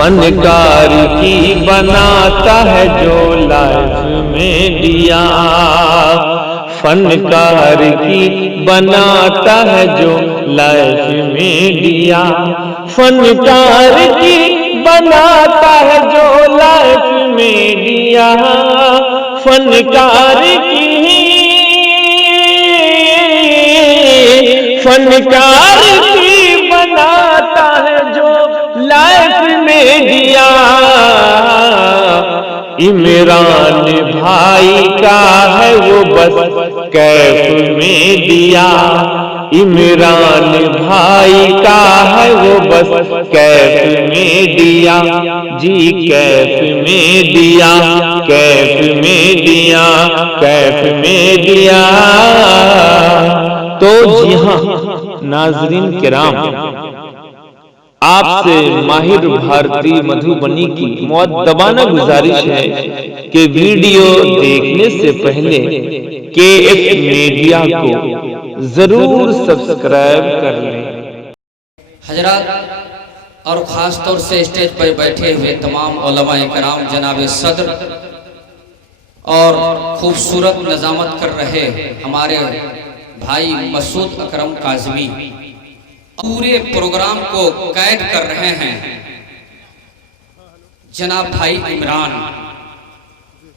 फनकार की बनाता है जो लाइफ में दिया, फनकार की बनाता है जो लाइफ में दिया, फनकार की बनाता है जो लाइफ में दिया, फनकार की बनाता है जो लाइफ में दिया। इमरान भाई का है वो बस कैफ में दिया, इमरान भाई का है वो बस कैफ में दिया, जी कैफ में दिया, कैफ में दिया, कैफ में दिया। तो जी हाँ नाजरीन किराम, आपसे माहिर भारती मधुबनी की मुअद्दबाना गुजारिश है कि वीडियो देखने से पहले KF मीडिया को जरूर सब्सक्राइब कर लें। हजरात और ख़ास तौर से स्टेज पर बैठे हुए तमाम उलमाए कराम, जनाब सदर और खूबसूरत नज़ामत कर रहे हमारे भाई मसूद अकरम काज़मी, पूरे प्रोग्राम को कैद कर रहे हैं जनाब भाई इमरान।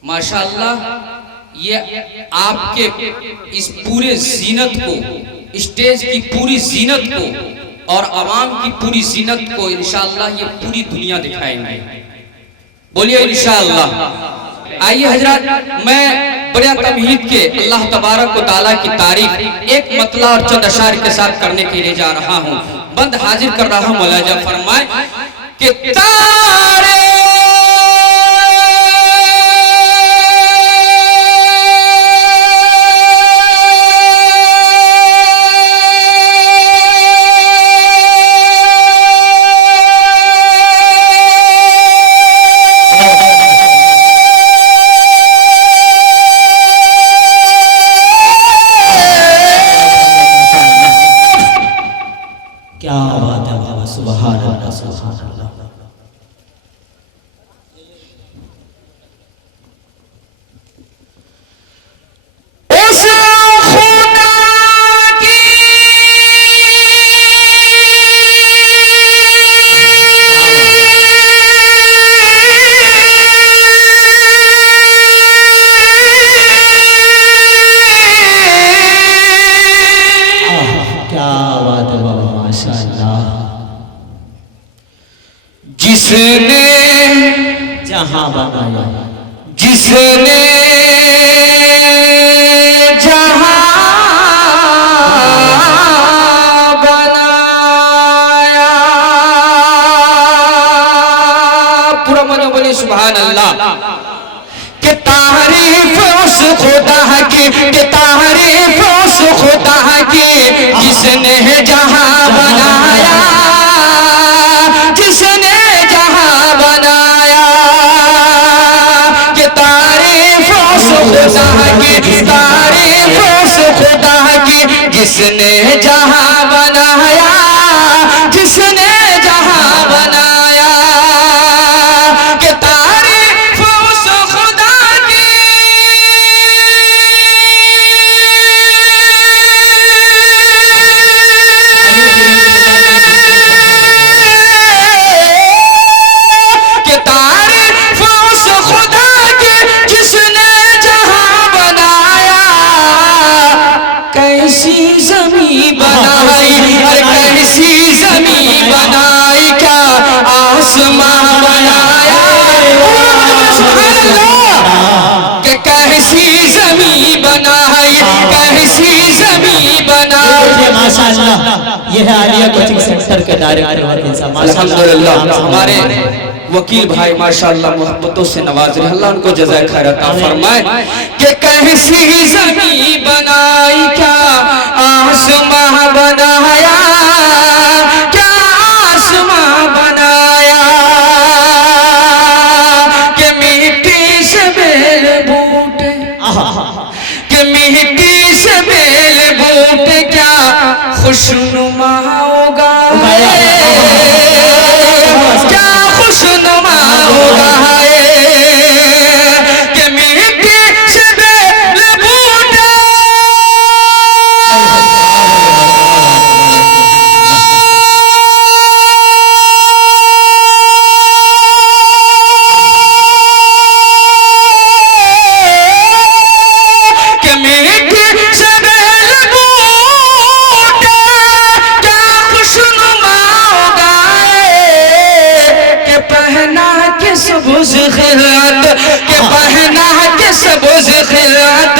माशाअल्लाह, ये आपके इस पूरे जीनत को, स्टेज की पूरी जीनत को और आवाम की पूरी जीनत को इंशाअल्लाह ये पूरी दुनिया दिखाएंगे। बोलिए इंशाअल्लाह। आइए हजरत, मैं बड़े तमहीद के अल्लाह तबारक व तआला की तारीफ एक मतला और चंद अशार के साथ करने के लिए जा रहा हूँ। बंद हाजिर कर रहा हूँ। मौलाना फरमाए कि तारे जिसने जहां बनाया, जिसने जहां बनाया, पूरा मनो बोले सुभान अल्लाह। के तारीफ उस खुदा की, के तारीफ उस खुदा की जिसने जहां बनाया, जिसने तारीफ उस खुदा की जिसने जहां बनाया, जिसने जहां बनाया। कि तारीफ उस खुदा की ये है आलिया कोचिंग सेंटर के डायरेक्टर अल्हम्दुलिल्लाह। हमारे वकील भाई माशाअल्लाह मोहब्बतों से नवाज रहे, अल्लाह उनको जज़ाए खैर अता फरमाए। कि कैसी ज़मीं बनाई, क्या आसमां बनाया, क्या आसमां बनाया। कि मिट्टी से बेल बूटे, कि मिट्टी से बेल बूटे क्या खुशनुमा होगा, क्या खुश खिलत के पहना के सबज खिलत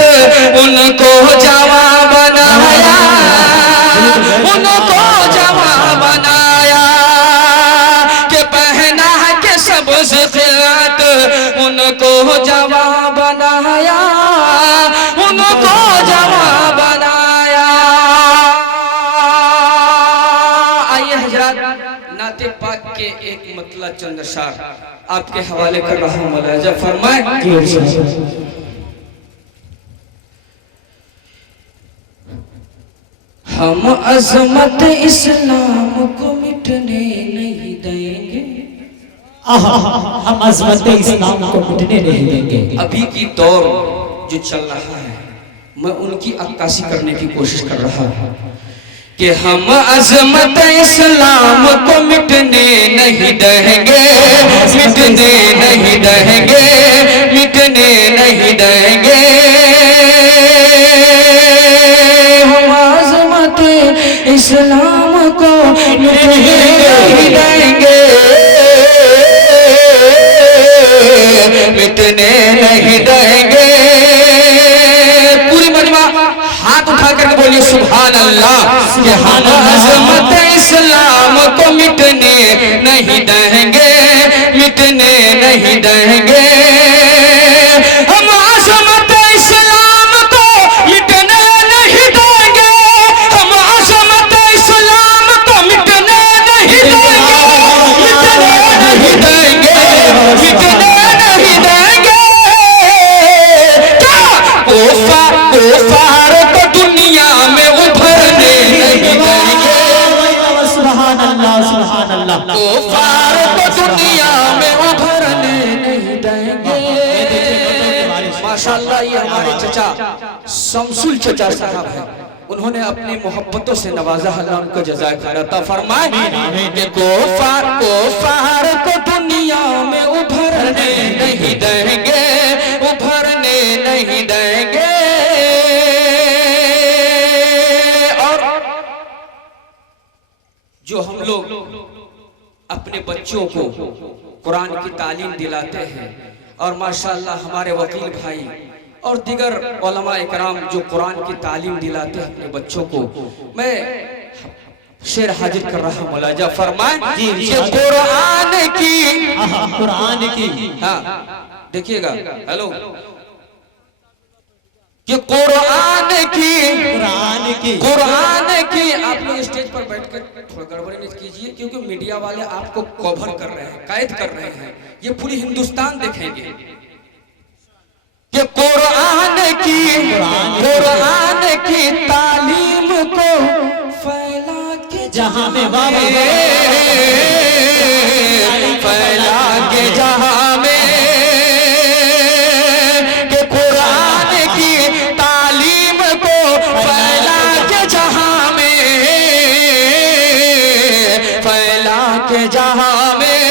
उनको जवां बनाया, उनको जवां बनाया के पहना के सबज खिलत उनको जवां बनाया, उनको जवां बनाया। आइए हजरात नाते पाक के एक मतलब चंद अशार आपके हवाले कर रहा हूं, मुलाजा फरमाए। हम अजमत इस्लाम को मिटने नहीं देंगे, हम अजमत इस्लाम को मिटने नहीं देंगे। अभी की दौर जो चल रहा है मैं उनकी अक्कासी करने की कोशिश कर रहा हूँ कि हम अजमत इस्लाम को मिटने नहीं देंगे, मिटने नहीं देंगे, मिटने नहीं देंगे। हम अजमत इस्लाम को मिटने नहीं देंगे, मिटने नहीं देंगे। पूरी मजमा हाथ उठा करके बोलिए सुभान अल्लाह। कि हम अज़मत इस्लाम को मिटने नहीं देंगे, मिटने नहीं देंगे। हम अज़मत इस्लाम को मिटने नहीं देंगे, हम अज़मत इस्लाम को मिटने नहीं देंगे, मिटने नहीं देंगे, मिटने नहीं देंगे। क्या कुफार को दुनिया में उभरने नहीं देंगे, सुभान अल्लाह, सुभान अल्लाह। कुफार को दुनिया में उभरने नहीं देंगे। माशाअल्लाह ये हमारे चचा शमसुल चचा साहब हैं, उन्होंने अपनी मोहब्बतों से नवाजा, अल्लाह उनको जज़ाए खैर अता फरमाए। कि कुफार को दुनिया में उभरने नहीं देंगे, उभरने नहीं देंगे। और जो हम लोग अपने बच्चों को कुरान की तालीम दिलाते हैं और माशाअल्लाह हमारे वकील भाई और दिगर उलमा इकराम जो कुरान की तालीम दिलाते हैं अपने बच्चों को, मैं शेर हाजिर कर रहा हूँ, मुलाजा फरमाए। कुरान की हाँ देखिएगा, हेलो, कि कुरान की आप लोग स्टेज पर बैठकर थोड़ा गड़बड़ी नहीं कीजिए, क्योंकि मीडिया वाले आपको कवर कर रहे हैं, कैद कर रहे हैं, ये पूरी हिंदुस्तान देखेंगे। कि कुरान की तालीम को फैला के जहां में फैला के जहां में, कि कुरान की तालीम को फैला के जहां में, फैला के जहां में।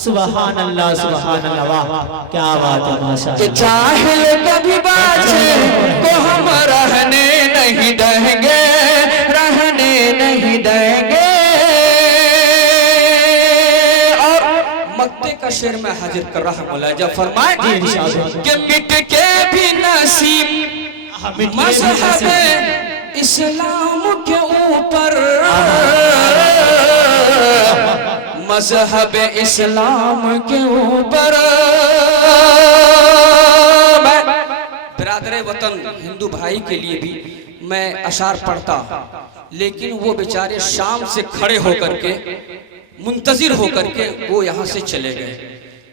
सुभान अल्लाह, सुभान अल्लाह, वाह क्या बात है, माशाअल्लाह। जाहिल कभी बाचे को हम रहने नहीं देंगे, रहने नहीं देंगे। और मक्ते का शेर में हाजिर कर रहा हूं, मुलाजा फरमाए। कि मिट के भी नसीब मज़हब इस्लाम के ऊपर, मज़हब इस्लाम के ऊपर। मैं बिरादरे वतन हिंदू भाई के लिए भी मैं अशार पढ़ता, लेकिन वो बेचारे शाम से खड़े होकर के मुंतजिर होकर के वो यहाँ से चले गए।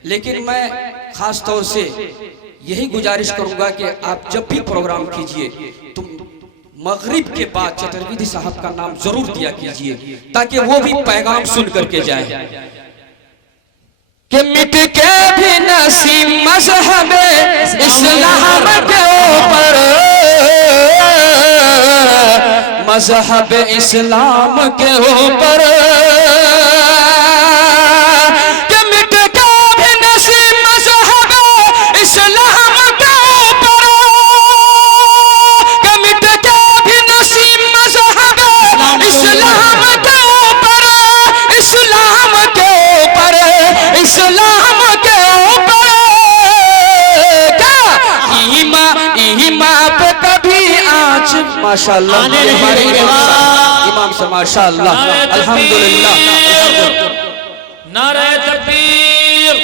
लेकिन मैं खास तौर से यही गुजारिश करूंगा कि आप जब भी प्रोग्राम कीजिए तो मगरिब के बाद चतुर्वेदी साहब का नाम जरूर दिया कीजिए, ताकि वो भी पैगाम सुन करके जाए कि मिट के भी नसीब मजहब इस्लाम के ऊपर, मजहब इस्लाम के ऊपर, कि मिट के भी नसीब मजहब इस्लाम के ऊपर, कि मिट के भी नसीब मजहब इस्लाम के ऊपर, इस्लाम के ऊपर, इस्लाम के ऊपर, क्या ईमान पे कभी आँच, माशाअल्लाह हमारे इमाम से माशाअल्लाह अल्हम्दुलिल्लाह। नारे तकबीर,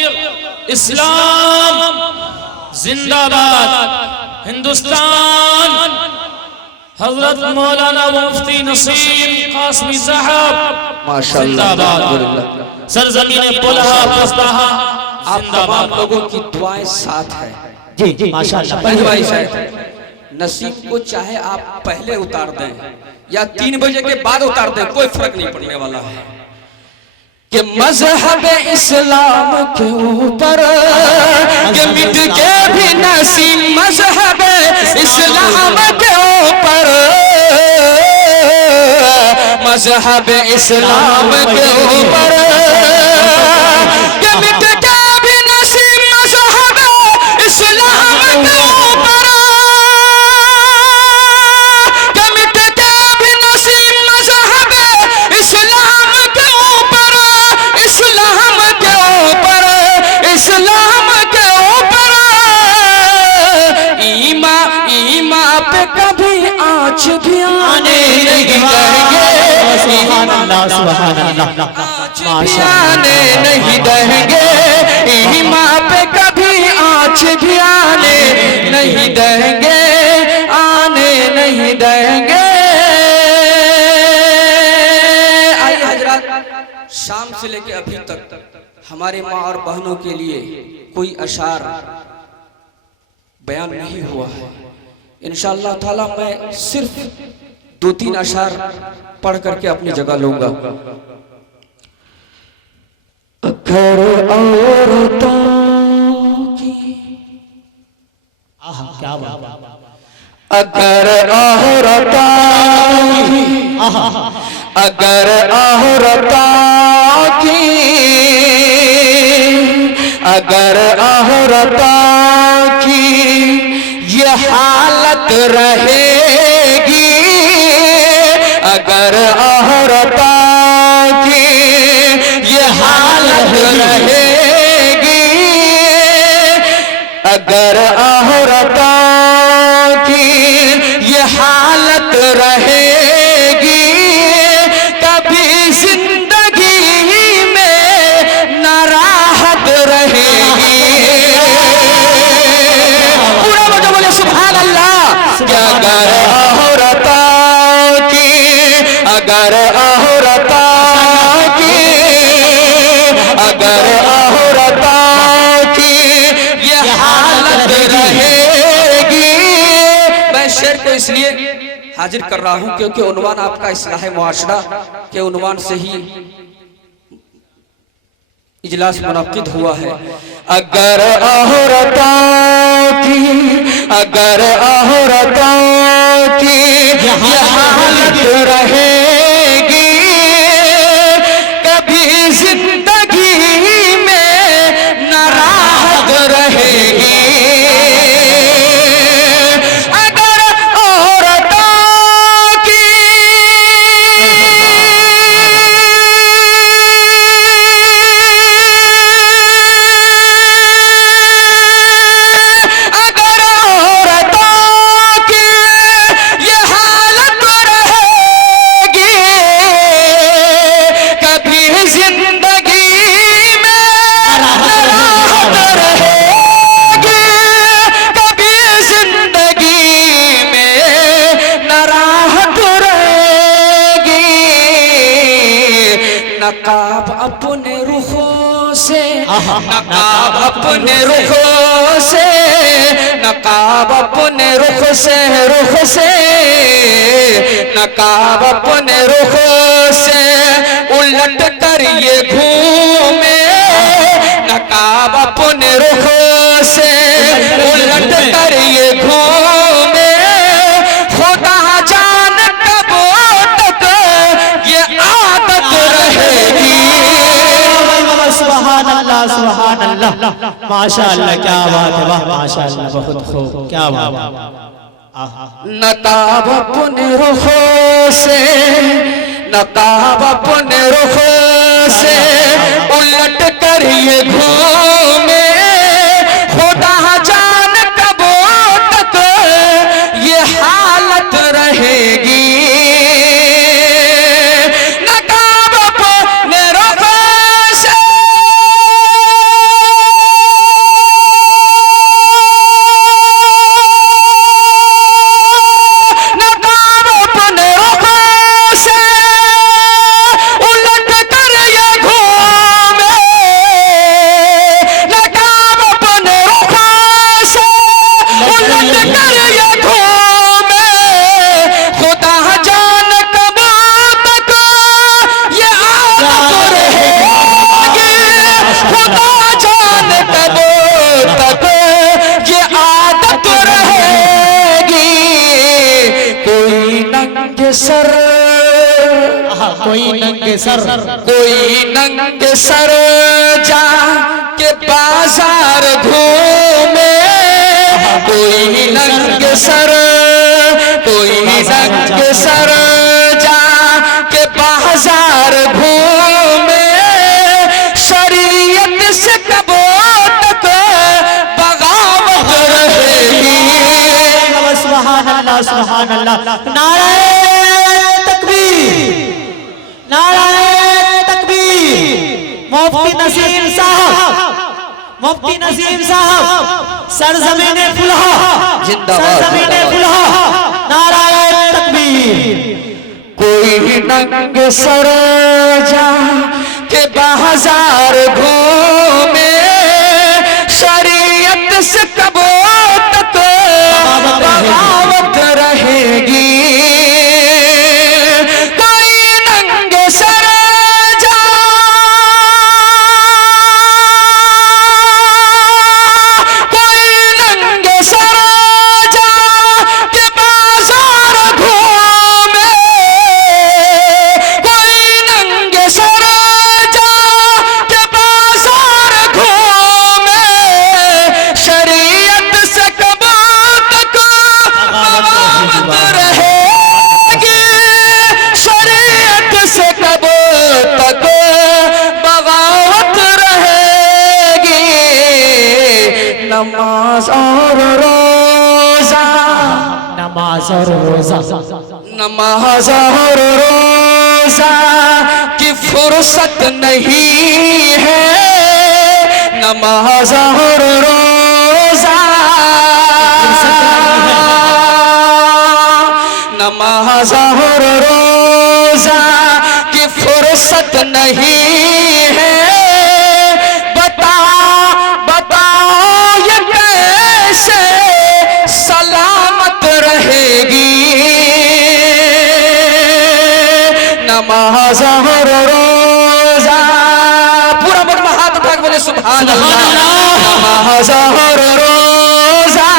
इस्लाम जिंदाबाद, हिंदुस्तान, हजरत मौलाना मुफ्ती नसीर कासमी साहब माशाअल्लाह। सरजमीन पुलहा पस्ताहा आप तमाम लोगों की दुआएं साथ है। जी जी माशाअल्लाह। पहली भाई साहब, नसीब को चाहे आप पहले उतार दें या 3 बजे के बाद उतार दें, कोई फर्क नहीं पड़ने वाला है कि मजहब इस्लाम के ऊपर, कि मिट के भी नसीब मजहब इस्लाम के ऊपर, मजहब इस्लाम के ऊपर, कि मिट के भी नसीब मजहब इस्लाम के ऊपर, कि मिट के भी नसीब मजहब इस्लाम के ऊपर, इस्लाम के ऊपर, इस्लाम के ऊपर, ईमान पे कभी आँच भी आने नहीं देंगे, सुभान अल्लाह सुभान अल्लाह आने नहीं देंगे, ईमान पे कभी आँच भी आने नहीं देंगे, आने नहीं देंगे। आइए हजरात, शाम से लेकर अभी तक हमारे माँ और बहनों के लिए कोई अशार बयान नहीं हुआ है। इंशाअल्लाह ताला मैं सिर्फ 2-3 अशार पढ़ करके अपनी जगह लूंगा। अगर औरतों की, क्या बात, अगर औरतों की, अगर औरतों की, अगर औरतों की ये हालत रहेगी, अगर औरतों की ये हालत रहेगी, अगर औरतों की ये हालत रहेगी, कभी जिंदगी में ना राहत रहेगी। पूरा बजा बोले सुभान अल्लाह। क्या अगर औरतों की, अगर औरतों की, अगर औरतों की ये हालत रहेगी। मैं शेर को इसलिए हाजिर कर रहा हूं क्योंकि उन्वान आपका इस्लाह मुआशरा के उन्वान से ही इजलास मुनक्किद हुआ है। अगर औरतों की, अगर औरतों की ये हालत रहेगी, कभी जिंदगी में ना राहत रहेगी। अगर औरतों की, अगर औरतों की ये हालत रहेगी, कभी जिंदगी में राहत रहेगी, कभी जिंदगी में राहत रहेगी। नकाब अपने रुखों से, नकाब अपने रुखों से, नकाब अपने रुख से, रुख से, नकाब अपने रुख से उलट कर ये घूमे, नकाब अपने रुख से उलट कर ये घूमे, खुदा जान कब तक ये आदत रहेगी। सुभान अल्लाह, सुभान अल्लाह, माशाअल्लाह, क्या बात है, वाह माशाअल्लाह, बहुत खूब, क्या बात है। नकाब अपने रुखों से, नकाब अपने रुखों से उलट कर ये घूमे, खुदा जान कब तक ये हालत रहेगी। नकाब अपने रुखों से, नकाब अपने रुखों से उलट कर ये घूमे, नकाब अपने रुखों से उलट कर ये घूमे, खुदा जान कब तक ये आदत रहेगी, खुदा जान कब तक ये आदत रहेगी। कोई नंगे सर, कोई नंगे सर, कोई नंगे सर जा के बाजार घूमे, कोई नंगे सर, कोई नंगे सर जा के बाजार घूमे, शरीयत से कब तक बगावत रहेगी। सुभान अल्लाह, सुभान अल्लाह, नाराए तकबीर, नाराए तकबीर। मुफ्ती नसीम साहब, मुफ्ती नसीम साहब, सरजमीने फुलहा, सरजमीने फुलहा, नाराए तकबीर। कोई नंगे सर जा के बाजार घूमे, शरीयत से कब तक बगावत रहेगी। कोई नंगे सर जा, कोई नंगे सर जा के बाजार घूमे, कोई नंगे सर जा के बाजार घूमे, शरीयत से कब तक बगावत रहेगी, शरीयत से कब तक बगावत रहेगी। नमाज और रोजा, नमाज और रोजा, नमाज और रोजा की फुर्सत नहीं है, नमाज और रोजा, नमाज और रोजा की फुर्सत नहीं है। बताओ बताओ ये कैसे सलामत रहेगी। नमाज और रोजा, पूरा मुठ में हाथ उठा के बोले सुभान अल्लाह। नमाज और रोजा,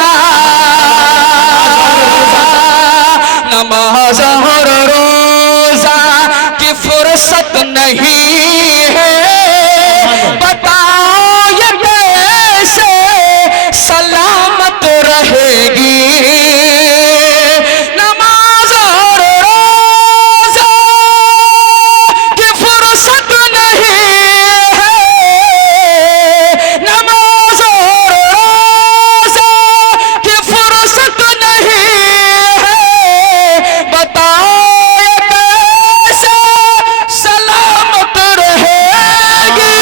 नमाज और रोजा की फुर्सत नहीं है। बताओ ये कैसे सलामत रहेगी। नमाज और रोजा की फुर्सत नहीं है। नमाज और रोजा की फुर्सत नहीं है। बताओ ये कैसे सलामत रहेगी।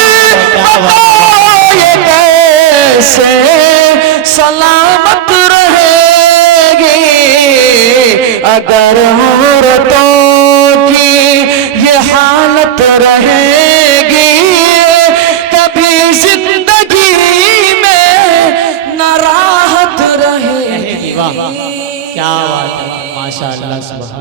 बताओ ये कैसे सलामत रहेगी। अगर औरतों की ये हालत रहेगी, कभी माशाअल्लाह सुभान